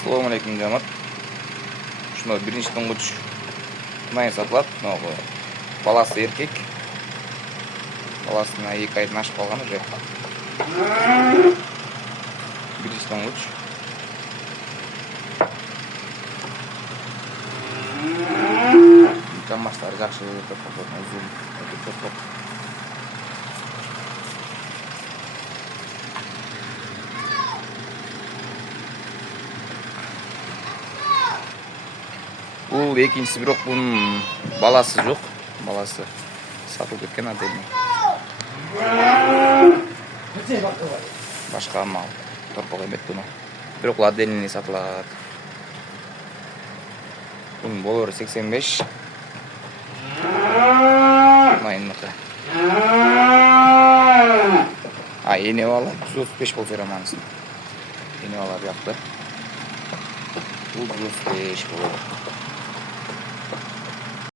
Assalomu alaykum jamoat. Shuna birinchi to'ng'ich mayın satıladi. No'g'u balasi erkek. Balasına 2 aydan aşıp kalgan уже. Birinchi to'ng'ich. Kammashlari yaxshi to'polib, uzun to'polib. Бұл екіншісі, бірақ бұның баласы жоқ. Баласы сатылып кеткен отдельно. Башқа мал торпақ емес бұны. Бірақ бұл отдельно сатылады. Бұның болары 85. Майыннықы. Ене бала 135 болса романсын. Ене бала бұяқты. Бұл 135 болады.